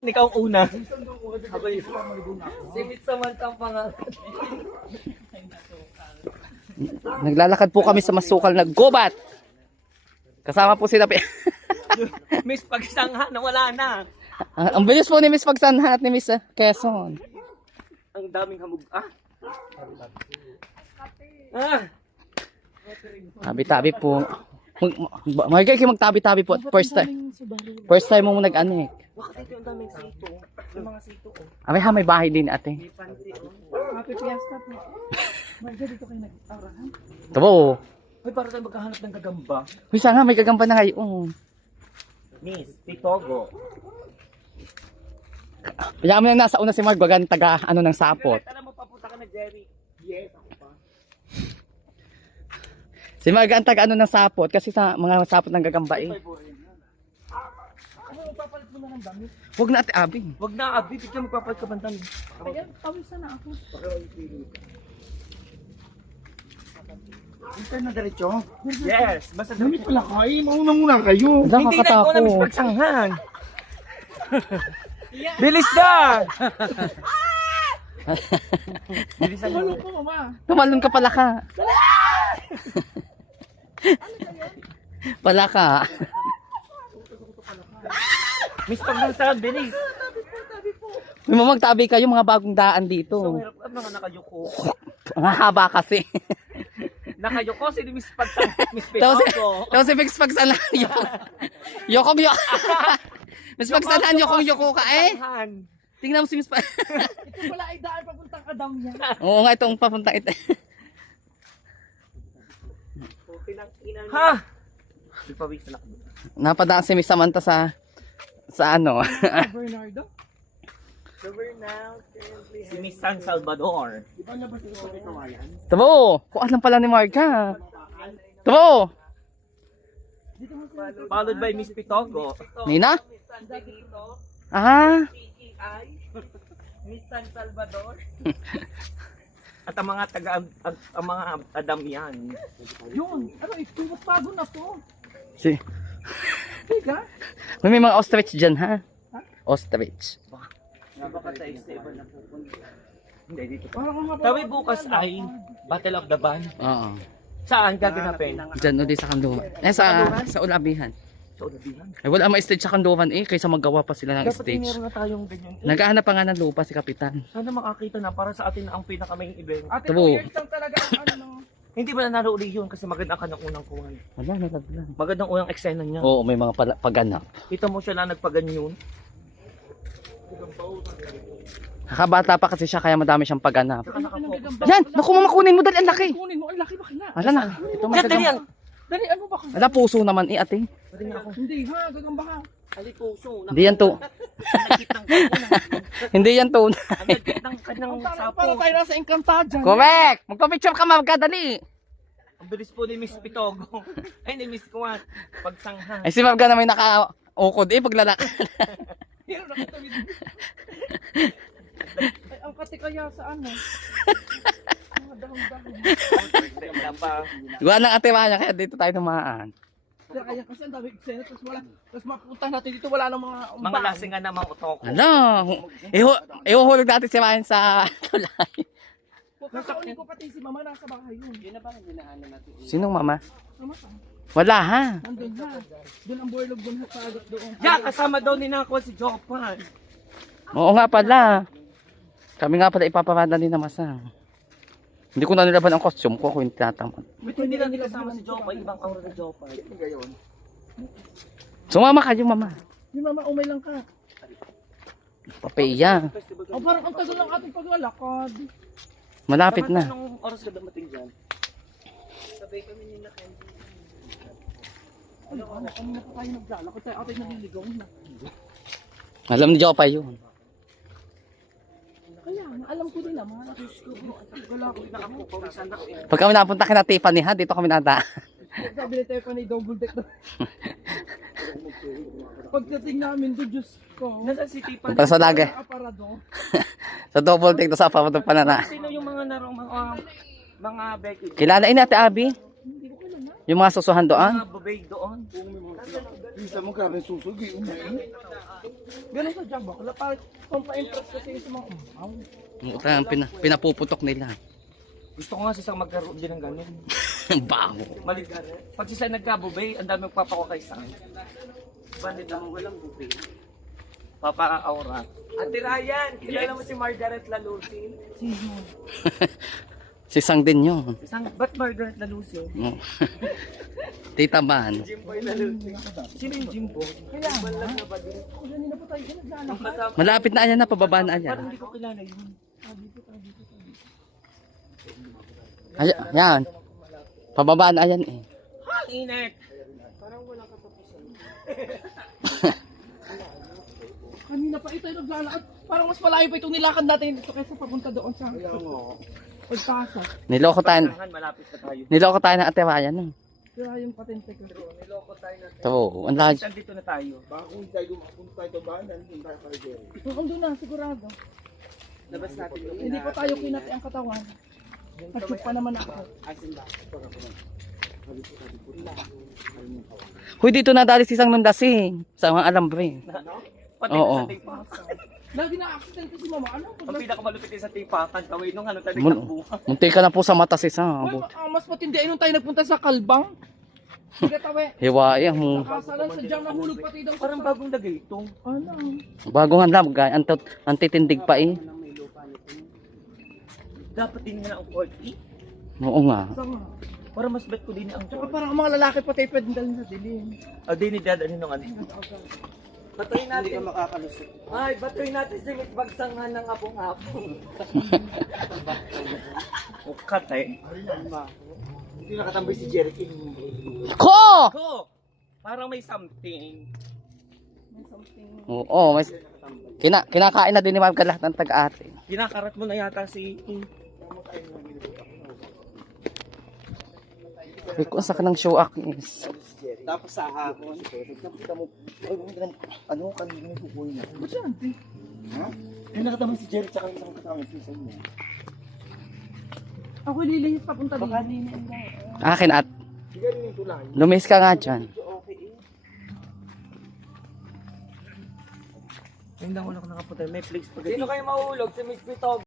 Ikaw ang una. Si Miss Samantha ang pangalan. Naglalakad po kami sa masukal na gubat. Kasama po sila. Miss Pagsangha na wala na. Ang bilis po ni Miss Pagsanhan at ni Miss Quezon. Ang daming hamog. Ah! Tabi-tabi po. Magigay kayo magtabi-tabi po. First time mo nag-ano eh. Bakit ito yung daming sito? Yung mga sito oh. Abay ha, may bahay din ate. May panty oh. Happy Fiesta po. Marga dito kayo nag-arahan. Tabo. Ay, para tayo magkahanap ng gagamba. Uy, sana may gagamba na ngayon. Miss, Pitogo. Kaya mo na nasa una si Mark, bagan taga ano ng sapot. Alam mo, papunta ka na Jerry. Yes, ako pa. Si Mark ang taga ano ng sapot kasi sa mga sapot ng gagamba eh. Ano, papalit mo na ng damit? Huwag na ate Abi. Wag na, Abi. Bigyan magpapalit ka bandan. Ayan, tawisan na ako. Hintay na diretso. Yes, basta Damit pala kayo. Mauna muna kayo. Ang hindi na ikaw na Miss nakakatakot. Pagsanghan. Bilis na! Bilisan Malo mo. po, mama. Tumalon ka pala ka. Pala ka. Miss Pagsanghan, bilis. May magtabi kayo mga bagong daan So, dito. hirap ang mga nakayuko. Ang haba kasi. Nakayuko si Miss Pagsanghan, Miss Tapos Pitogo. tapos si Miss Pagsanhan. Yokong Miss Pagsanhan, yokong ka eh. Pagsanghan. Tingnan mo si Miss Pag... Ito pala ay daan papuntang Adam yan. Oo nga, itong papunta ito. Ha? Ipawis na ako. Napadaan si Miss Samantha sa ano. Bernardo. Si Miss San Salvador. Di ba labas ito sa kawayan? Tabo, kung alam pala ni Marga. Tabo, Followed by Miss Pitogo. Nina? Ah, Miss San Salvador. At ang mga taga ang mga Adam yan. Yun. Ano, ito, mas bago na to. si, Tiga? may mga ostrich dyan ha? Ostrich. Baka sa isa-iba na pupunta. Hindi dito. Parang ang haba. Sabi bukas ay Battle of the Band. Oo. Saan gaganapin? Dyan o di sa Kanduhan. Sa Ulabihan. Sa Ulabihan. Ay wala ma-stage sa Kanduhan eh, kaysa magawa pa sila ng Dapat stage. meron na tayong ganyan. Naghahanap pa nga ng lupa si Kapitan. Sana makakita na para sa atin na ang pinaka-main event. Ate, Tabo. 2 years lang talaga ang ano, no? Hindi ba nanalo uli yun kasi maganda ka ng unang kuhan. Wala, nalaglan. Magandang unang eksena niya. Oo, may mga paganap. Kita mo siya na nagpaganyon. Kakabata pa kasi siya kaya madami siyang paganap. Saka nakapokus. Yan! Naku, mamakunin mo dali, ang laki! Kunin mo, ay laki ba kila? Wala na. Ito may Dali gagamba. yan! Dali, ano ba ka? Wala, puso naman eh, ate. Pwede nga ako. Hindi ha, gagamba ka. Ali puso. Hindi yan to. Nagkit ng Hindi yan to. Ang nagkit ng kanyang sapo. Para tayo nasa Encantada. Correct! Magpa-picture ka, magkadali. Ang bilis po ni Miss Pitogo. Ay, ni Miss Kuwan. Pagsangha. Ay si Marga na may naka-ukod eh, paglalakad. Pero nakatawid. Ay, ang kati kaya sa ano? Mga dahon-dahon. Wala pa. Gawa ng ate niya, kaya dito tayo tumaan. Kaya kasi ang dami eksena, tapos wala. Tapos mapunta natin dito, wala nang mga Mga lasing nga namang utoko. Ano? Ihuhulog natin si Mayan sa tulay. Kakaunin ko pati si mama, nasa bahay yun. Yun na ba ang hinahanap natin? Sinong mama? Mama sa? Wala ha. Nandun ha. Doon ang boylog doon sa agad doon. Ya, kasama daw ni Nako si Jopan. Oo nga pala. Kami nga pala ipaparada din na masang. Hindi ko na nilaban ang costume ko kung hindi tinatamad. Ba't hindi lang nila kasama si Jopan? Ibang aura ni Jopan. Sumama kayo mama. Yung mama, umay lang ka. Papeya. Oh, parang ang tagal ng ating paglalakad. Malapit na. Anong oras ka dumating dyan? Sabay kami ni na Candy. Ano na pa tayo naglalakad tayo, ating naliligaw na. Alam ni Jopa yun. Kaya, alam ko din naman. Wala ko na ako. Pawisan na ako. Pag kami napunta kina Tiffany ha, dito kami nadaan. Sabi ni Tiffany, double deck na. Pagdating namin doon, Diyos ko. Nasa si Tiffany. Para sa lagay. Aparado. Sa double take to sa papunta pa na. Sino yung mga narong mga Becky? Kilala ini Ate Abby? Hindi ko kilala. Yung mga susuhan doon. Mga babay doon. Isa mo grabe susugi. Ganun sa job bakla. Parang pampa-impress kasi sa mga Utang pinapuputok nila. Gusto ko nga sa isang magkaroon din ng ganun. Baho. Maligan. Pag si San nagka-bubay, ang dami magpapakuha kay San. Bandit lang walang bubay. Papa-aura. Ate Ryan, kilala mo si Margaret Lalusin? Si Sang din yun. Isang, ba't Margaret Lalusin? Tita Ban. Jimboy Lalusin. Sino yung Jimbo? Kaya Balag na ba din? kanina pa tayo naglalakad. Ang kasama. Malapit na ayan na, pababa na Parang ayan. hindi ko kilala yun. Ayan. Pababa na ayan eh. Ang init! Kanina pa tayo naglalakad. Parang mas malayo pa itong nilakad natin dito kaysa papunta doon sa pagpasok. Niloko tayo. Kailangan malapit na tayo. Niloko tayo ng Ate Ryan. No? Kaya yung patente ko. Niloko tayo na. Oo, ang lahat. Saan dito na tayo? Baka kung tayo ito ba, nandun tayo kay Jerry. Kung doon na, sigurado. Labas natin yung Hindi pa tayo kinati ang katawan. Nag-shoot pa naman ako. Huy, dito nadali si Sang Nandasing. Sa mga alambre. Pati Oo. sa tipakan. Lagi na accident si mama. Ano? Ang pinakamalupit sa tipakan, kawin nung ano tayo Mun- nagtakbuhan. Munti ka na po sa mata si Sang. Mas matindi ay nung tayo nagpunta sa Kalbang. Sige tawe. Hiwae ang Nakasalan sa jam nahulog pati daw. Parang bagong lagay ito. Ano? bagong handam, guy. Ang titindig pa eh. Dapat din nga ang 40. Oo nga. Sama. Para mas bet ko din ang Tsaka parang ang mga lalaki pa tayo pwedeng dalhin sa dilim. Ah, di ni Dad, ano nung ano? Batuin natin. Hindi ka makakalusot. Ay, batuin natin si Miss Bagsanghan ng apong-apong. Ukat eh. Hindi nakatambay si Jerry. Ko! Ko! Parang may something. Oo, may... kinakain na din ni Ma'am ka lahat ng taga-ate. Kinakarat mo na yata si... Ay, kung sa kanang show is. Tapos sa hapon. Nakita mo, ano kanina yung kukunin niya? Ba't yan? Ha? Hindi nakatambay si Jerry tsaka isang kasama yung pinsan mo. Ako lilihis papunta doon. Akin at Sige rin yung tulay. lumis ka nga dyan. Hindi ako nakapunta. May place pa. Sino kayo mahulog? Si Miss Pitog.